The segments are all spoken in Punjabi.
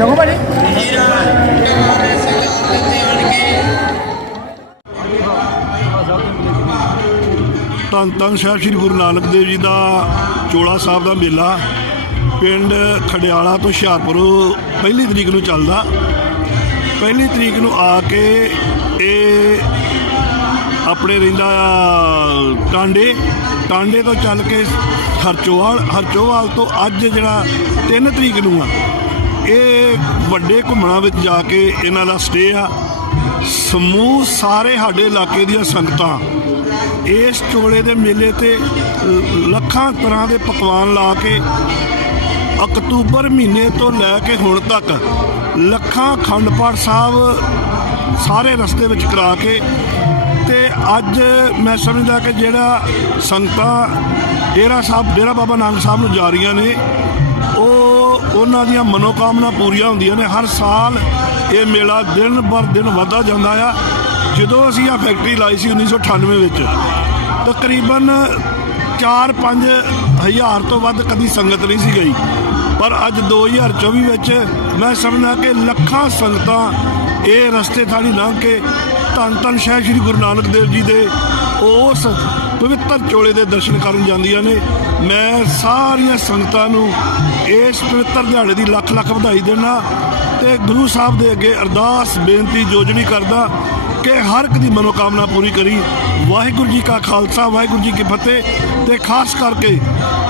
ਸ਼ਗੋ ਭਾਜੀ? ਧੰਨ ਧੰਨ ਸਾਹਿਬ ਸ੍ਰੀ ਗੁਰੂ ਨਾਨਕ ਦੇਵ ਜੀ ਦਾ ਚੋਲਾ ਸਾਹਿਬ ਦਾ ਮੇਲਾ ਪਿੰਡ ਖੜਿਆਲਾ ਤੋਂ ਹੁਸ਼ਿਆਰਪੁਰ ਪਹਿਲੀ ਤਰੀਕ ਨੂੰ ਚੱਲਦਾ। ਪਹਿਲੀ ਤਰੀਕ ਨੂੰ ਆ ਕੇ ਇਹ ਆਪਣੇ ਰਹਿੰਦਾ ਆ ਟਾਂਡੇ ਟਾਂਡੇ ਤੋਂ ਚੱਲ ਕੇ ਹਰਚੋਵਾਲ ਹਰਚੋਵਾਲ ਤੋਂ ਅੱਜ ਜਿਹੜਾ 3 ਤਰੀਕ ਨੂੰ ਆ, ਇਹ ਵੱਡੇ ਘੁੰਮਣਾ ਵਿੱਚ ਜਾ ਕੇ ਇਹਨਾਂ ਦਾ ਸਟੇ ਆ। ਸਮੂਹ ਸਾਰੇ ਸਾਡੇ ਇਲਾਕੇ ਦੀਆਂ ਸੰਗਤਾਂ ਇਸ ਚੋਲੇ ਦੇ ਮੇਲੇ ਤੇ ਲੱਖਾਂ ਤਰ੍ਹਾਂ ਦੇ ਪਕਵਾਨ ਲਾ ਕੇ ਅਕਤੂਬਰ ਮਹੀਨੇ ਤੋਂ ਲੈ ਕੇ ਹੁਣ ਤੱਕ ਲੱਖਾਂ ਅਖੰਡ ਪਾਠ ਸਾਹਿਬ ਸਾਰੇ ਰਸਤੇ ਵਿੱਚ ਕਰਾ ਕੇ ਤੇ ਅੱਜ ਮੈਂ ਸਮਝਦਾ ਕਿ ਜਿਹੜਾ ਸੰਗਤਾਂ, ਡੇਰਾ ਸਾਹਿਬ, ਡੇਰਾ ਬਾਬਾ ਨਾਨਕ ਸਾਹਿਬ ਨੂੰ ਜਾ ਰਹੀਆਂ ਨੇ ਉਹ ਉਹਨਾਂ ਦੀਆਂ ਮਨੋਕਾਮਨਾ ਪੂਰੀਆਂ ਹੁੰਦੀਆਂ ਨੇ। ਹਰ ਸਾਲ ਇਹ ਮੇਲਾ ਦਿਨ ਬਰ ਦਿਨ ਵਧਦਾ ਜਾਂਦਾ ਆ। ਜਦੋਂ ਅਸੀਂ ਆ ਫੈਕਟਰੀ ਲਾਈ ਸੀ 1998 ਵਿੱਚ, ਤਕਰੀਬਨ 4-5 ਹਜ਼ਾਰ ਤੋਂ ਵੱਧ ਕਦੀ ਸੰਗਤ ਨਹੀਂ ਸੀ ਗਈ। ਪਰ ਅੱਜ 2024 ਵਿੱਚ ਮੈਂ ਸਮਝਦਾ ਕਿ ਲੱਖਾਂ ਸੰਗਤਾਂ ਇਹ ਰਸਤੇ ਥਾਲੀ ਲੰਘ ਕੇ ਧੰਨ ਧੰਨ ਸ਼ਹਿਰ ਸ੍ਰੀ ਗੁਰੂ ਨਾਨਕ ਦੇਵ ਜੀ ਦੇ ਉਸ ਪਵਿੱਤਰ ਚੋਲੇ ਦੇ ਦਰਸ਼ਨ ਕਰਨ ਜਾਂਦੀਆਂ ਨੇ। ਮੈਂ ਸਾਰੀਆਂ ਸੰਗਤਾਂ ਨੂੰ ਇਸ ਪਵਿੱਤਰ ਦਿਹਾੜੇ ਦੀ ਲੱਖ ਲੱਖ ਵਧਾਈ ਦੇਣਾ ਤੇ ਗੁਰੂ ਸਾਹਿਬ ਦੇ ਅੱਗੇ ਅਰਦਾਸ, ਬੇਨਤੀ ਜੋਜਣੀ ਕਰਦਾ ਕਿ ਹਰ ਇੱਕ ਦੀ ਮਨੋਕਾਮਨਾ ਪੂਰੀ ਕਰੀ। ਵਾਹਿਗੁਰੂ ਜੀ ਕਾ ਖਾਲਸਾ, ਵਾਹਿਗੁਰੂ ਜੀ ਕੀ ਫਤਿਹ ਤੇ ਖਾਸ ਕਰਕੇ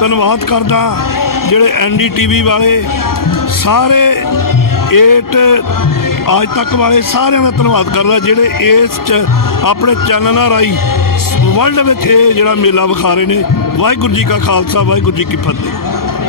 ਧੰਨਵਾਦ ਕਰਦਾ ਜਿਹੜੇ ਐਨਡੀਟੀਵੀ ਵਾਲੇ ਸਾਰੇ ਏਟ ਅੱਜ ਤੱਕ ਵਾਲੇ ਸਾਰਿਆਂ ਦਾ ਧੰਨਵਾਦ ਕਰਦਾ, ਜਿਹੜੇ ਇਸ ਚ ਆਪਣੇ ਚੈਨਲਾਂ ਰਾਹੀਂ ਵਰਲਡ ਵਿੱਚ ਇਹ ਜਿਹੜਾ ਮੇਲਾ ਵਿਖਾ ਰਹੇ ਨੇ। ਵਾਹਿਗੁਰੂ ਜੀ ਕਾ ਖਾਲਸਾ, ਵਾਹਿਗੁਰੂ ਜੀ ਕੀ ਫਤਿਹ।